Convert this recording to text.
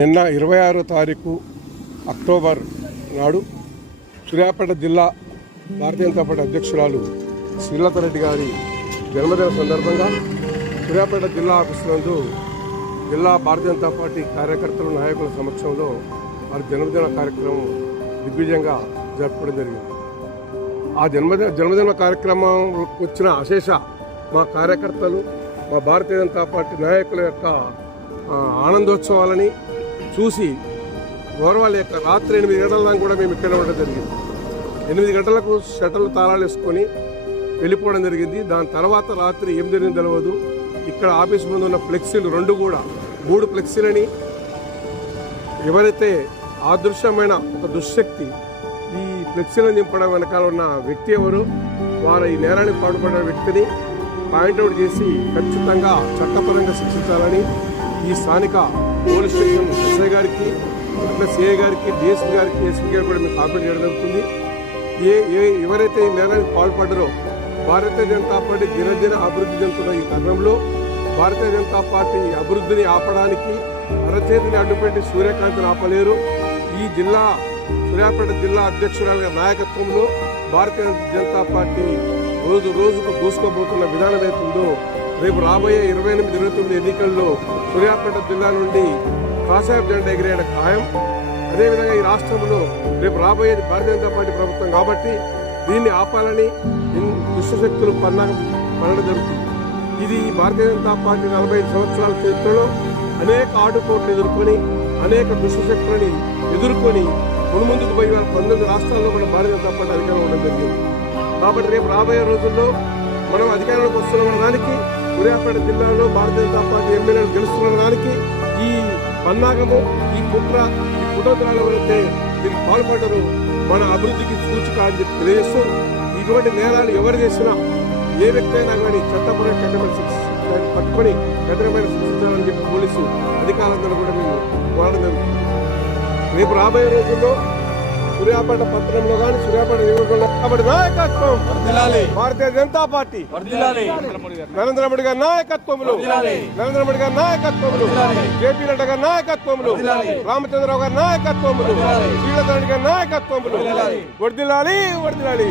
నిన్న ఇరవై ఆరో తారీఖు అక్టోబర్ నాడు సూర్యాపేట జిల్లా భారతీయ జనతా పార్టీ అధ్యక్షురాలు శ్రీలత రెడ్డి గారి జన్మదిన సందర్భంగా సూర్యాపేట జిల్లా ఆఫీసు నందు జిల్లా భారతీయ జనతా పార్టీ కార్యకర్తలు నాయకుల సమక్షంలో వారి జన్మదిన కార్యక్రమం దిగ్విజయంగా జరుపుకోవడం జరిగింది. ఆ జన్మదిన జన్మదిన కార్యక్రమం వచ్చిన అశేష మా కార్యకర్తలు మా భారతీయ జనతా పార్టీ నాయకుల యొక్క ఆనందోత్సవాలని చూసి గౌరవాల యొక్క రాత్రి ఎనిమిది గంటల దాకా కూడా మేము ఇక్కడ ఉండడం జరిగింది. ఎనిమిది గంటలకు షటర్లు తాళాలు వేసుకొని వెళ్ళిపోవడం జరిగింది. దాని తర్వాత రాత్రి ఏం జరిగింది తెలియదు ఇక్కడ ఆఫీస్ ముందు ఉన్న ఫ్లెక్సీలు రెండు కూడా మూడు ఫ్లెక్సీలని ఎవరైతే అదృశ్యమైన ఒక దుశ్శక్తి ఈ ఫ్లెక్సీలను నింపడం వెనకాల ఉన్న వ్యక్తి ఎవరు? వారు ఈ నేరానికి పాల్పడిన వ్యక్తిని పాయింట్అవుట్ చేసి ఖచ్చితంగా చట్టపరంగా శిక్షించాలని ఈ స్థానిక పోలీస్ స్టేషన్ ఎస్ఐ గారికి అట్లా సిఐ గారికి డిఎస్పీ గారికి ఎస్పీ గారు కూడా మేము కాంప్లైంట్ చేయడం జరుగుతుంది. ఏ ఏ ఎవరైతే ఈ నేరానికి పాల్పడ్డారో భారతీయ జనతా పార్టీ దినదిన అభివృద్ధి చెందుతున్న ఈ తరుణంలో భారతీయ జనతా పార్టీ అభివృద్ధిని ఆపడానికి అరచేతిని అడ్డుపెట్టి సూర్యకాంతిని ఆపలేరు. ఈ జిల్లా సూర్యాపేట జిల్లా అధ్యక్షురాల నాయకత్వంలో భారతీయ జనతా పార్టీ రోజు రోజుకు దూసుకోబోతున్న విధానం ఏతుందో రేపు రాబోయే ఇరవై ఎనిమిది ఇరవై తొమ్మిది ఎన్నికల్లో సూర్యాపేట జిల్లా నుండి కాసాబ్ జెండా ఎగిరేయడం ఖాయం. అదేవిధంగా ఈ రాష్ట్రంలో రేపు రాబోయేది భారతీయ జనతా పార్టీ ప్రభుత్వం కాబట్టి దీన్ని ఆపాలని దుష్టశక్తులు పన్న పనడం జరుగుతుంది. ఇది భారతీయ జనతా పార్టీ నలభై ఐదు సంవత్సరాల చరిత్రలో అనేక ఆటుపోట్లు ఎదుర్కొని అనేక దుష్టశక్తులని ఎదుర్కొని మున్ముందుకు పోయి వాళ్ళ పంతొమ్మిది రాష్ట్రాల్లో కూడా భారతీయ జనతా పార్టీ అధికారంలో ఉండడం జరిగింది. కాబట్టి రేపు రాబోయే రోజుల్లో మనం అధికారంలోకి వస్తున్న దానికి సూర్యాపేట జిల్లాలో భారతీయ జనతా పార్టీ ఎమ్మెల్యేలు గెలుస్తున్న దానికి ఈ పన్నాగము ఈ కుట్ర ఈ కుటుంబాలు ఎవరైతే దీనికి పాల్పడరు. మన అభివృద్ధికి సూచిక అని చెప్పి తెలియజేస్తూ ఇటువంటి నేరాలు ఎవరు చేసినా ఏ వ్యక్తి అయినా కానీ చట్టపరమైన కఠినమైన శిక్ష పట్టుకొని కఠినమైన శిక్షించాలని చెప్పి పోలీసు అధికారులందరూ కూడా మేము కోరడం రేపు రాబోయే రోజుల్లో సూర్యాపేట పట్టణంలో కానీ సూర్యాపేట నియోజకవర్గంలో నాయకత్వం భారతీయ జనతా పార్టీ. నరేంద్ర మోడీ గారి నాయకత్వంలో నరేంద్ర మోడీ గారి నాయకత్వంలో జేపీ నడ్డా గారి నాయకత్వంలో రామచంద్రరావు గారి నాయకత్వంలో శ్రీలత రెడ్డి గారి నాయకత్వంలో వర్దిల్లాలి వర్దిల్లాలి.